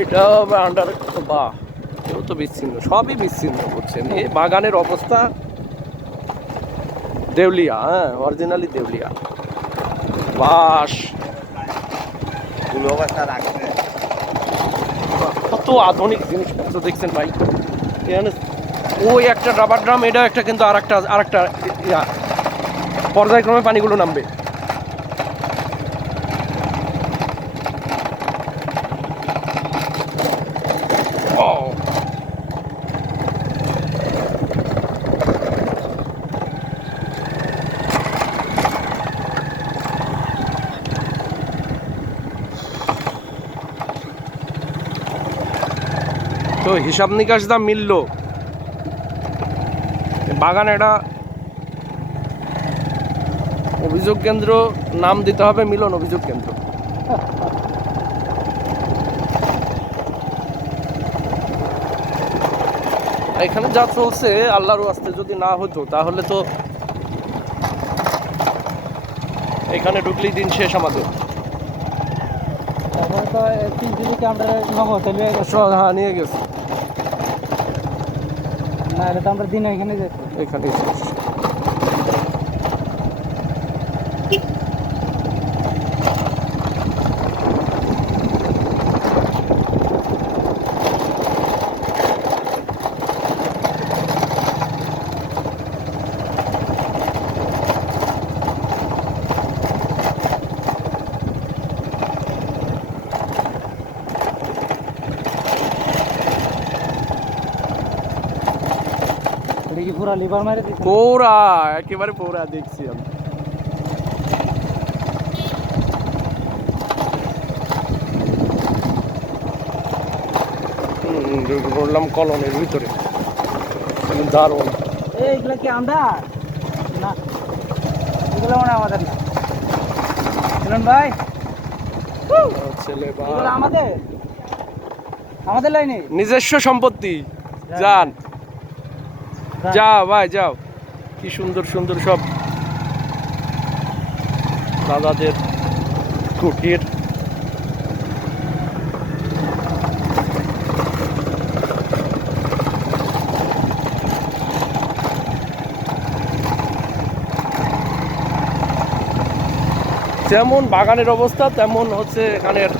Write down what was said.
এটা আন্ডার, বাহ, এও তো বিচ্ছিন্ন, সবই বিচ্ছিন্ন বুঝছেন। এই বাগানের অবস্থা দেউলিয়া, হ্যাঁ অরিজিনালি দেউলিয়া। বাস কত আধুনিক জিনিসপত্র দেখছেন ভাই এখানে। ওই একটা রাবার ড্রাম, এটা একটা, কিন্তু আরেকটা ইয়া, পর্যায়ক্রমে পানিগুলো নামবে। ও, তো হিসাব নিকাশ যা মিললো, বাগান একটা অভিযোগ কেন্দ্র নাম দিতে হবে, মিলন অভিযোগ কেন্দ্র। এখানে যা চলছে আল্লাহর ওয়াস্তে যদি না হতো তাহলে তো এখানে ঢুকলেই দিন শেষ আমাদের। তারপরে তো 3 দিকে আমরা নগদ হ্যাঁ নিয়ে গেছে, না এটা তো আমরা দিন এখানে যাচ্ছি। এখানেই শেষ। এটা কি পুরা লিভার মারে দিচ্ছে? পৌরা, একেবারে পৌরা দেখছি আমি। করলাম কলনের ভিতরে, দারুণ। এইগুলা কি আন্ডার না? এগুলো মনে হয় আমাদের না। মিলন ভাই, ছেলে এগুলো আমাদের আমাদের লাইনে নিজস্ব সম্পত্তি। যান, যা ভাই যাও, কি সুন্দর সুন্দর সব দাদাদের কুটির। যেমন বাগানের অবস্থা তেমন হচ্ছে এখানের